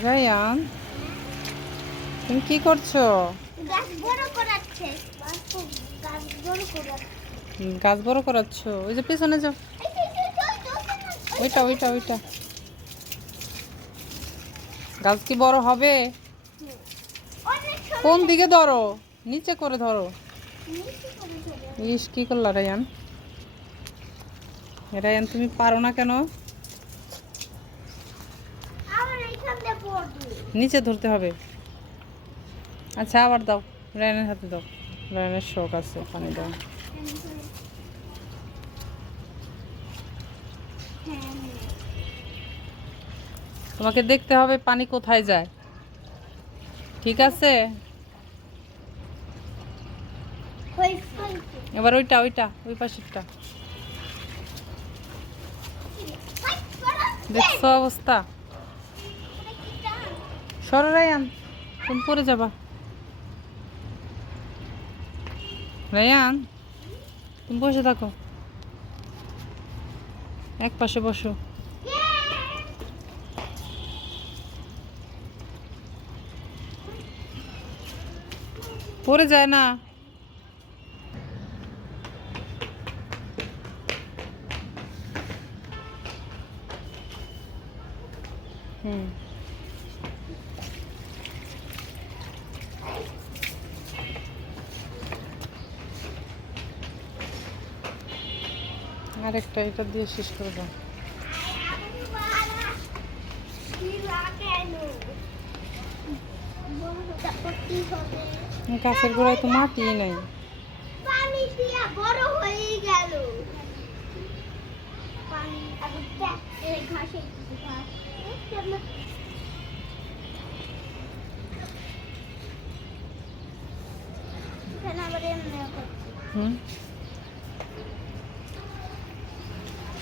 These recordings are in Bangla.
রায়ান তুমি কি করছ? গাছ বড় করাচ্ছে। ওই যে পেছনে যাও। ওইটা ওইটা ওইটা। গাছ কি বড় হবে? কোন দিকে ধরো। নিচে করে ধরো। ইস কি করলা রায়ান? রায়ান তুমি পারো না কেন আবার এইখান দিয়ে পড়বে নিচে ধরতে হবে। আচ্ছা আবার দাও। রায়ানের হাতে দাও। রায়ানের শখ আছে, পানি দাও। তোমাকে দেখতে হবে পানি কোথায় যায়। ঠিক আছে? এবার ওইটা ওইটা, ওই পাশেরটা। দেখছ অবস্থা? সরো, রায়ান। তুমি পড়ে যাবা। রায়ান, তুমি বসে থাকো। এক পাশে বসো। পড়ে যায় না। হুম। আরেকটা এটা দিয়ে শেষ করে দাও। গাছের গোড়ায় তো মাটি নাই। পানি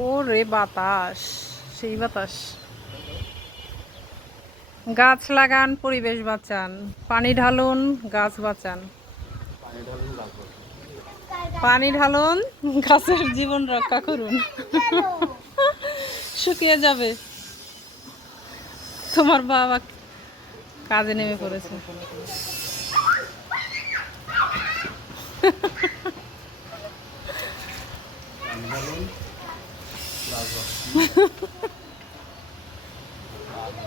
ও রে বাতাস, সেই বাতাস। গাছ লাগান, পরিবেশ বাঁচান, পানি ঢালুন, গাছ বাঁচান। পানি ঢালুন, গাছের জীবন রক্ষা করুন। শুকিয়ে যাবে। তোমার বাবা কাজে নেমে পড়েছে। Andalon, Plaza.